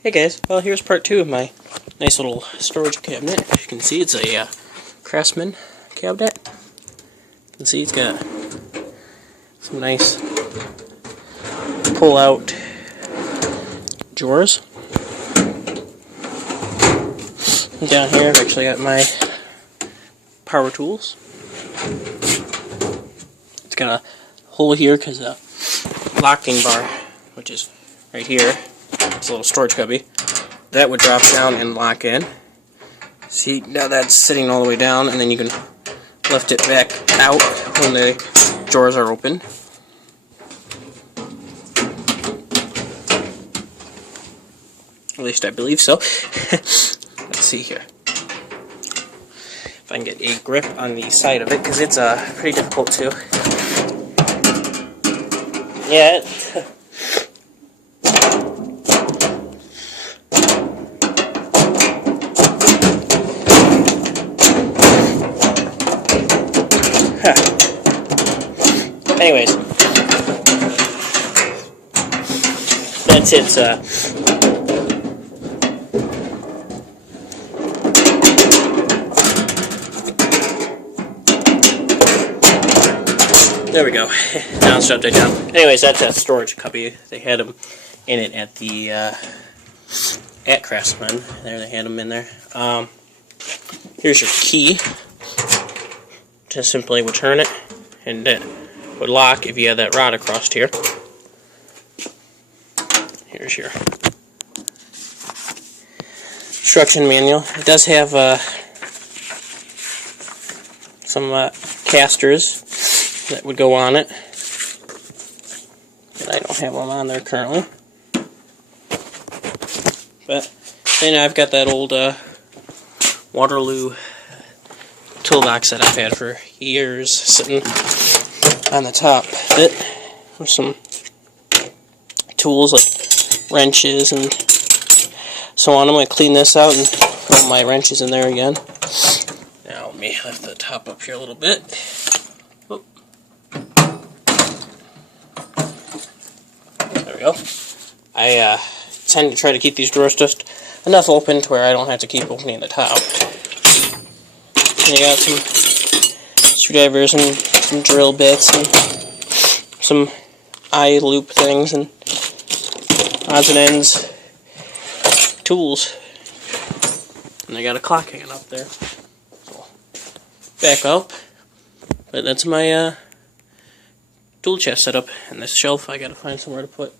Hey guys, well here's part 2 of my nice little storage cabinet. As you can see, it's a Craftsman cabinet. You can see it's got some nice pull-out drawers. And down here I've actually got my power tools. It's got a hole here because a locking bar, which is right here, it's a little storage cubby, that would drop down and lock in. See, now that's sitting all the way down, and then you can lift it back out when the drawers are open. At least I believe so. Let's see here. If I can get a grip on the side of it, because it's pretty difficult to. Yeah. Anyways, that's it. There we go. Now it's upside down. Anyways, that's that storage cubby. They had them in it at the at Craftsman. There, they had them in there. Here's your key. Just simply would turn it, and it would lock if you had that rod across here. Here's your instruction manual. It does have some casters that would go on it, but I don't have them on there currently. But then I've got that old Waterloo toolbox that I've had for years sitting on the top of it with some tools like wrenches and so on. I'm going to clean this out and put my wrenches in there again. Now let me lift the top up here a little bit. Oop. There we go. I tend to try to keep these drawers just enough open to where I don't have to keep opening the top. And you got some screwdrivers and some drill bits and some eye loop things and odds and ends tools. And I got a clock hanging up there. So back up. But that's my tool chest set up. And this shelf I gotta find somewhere to put.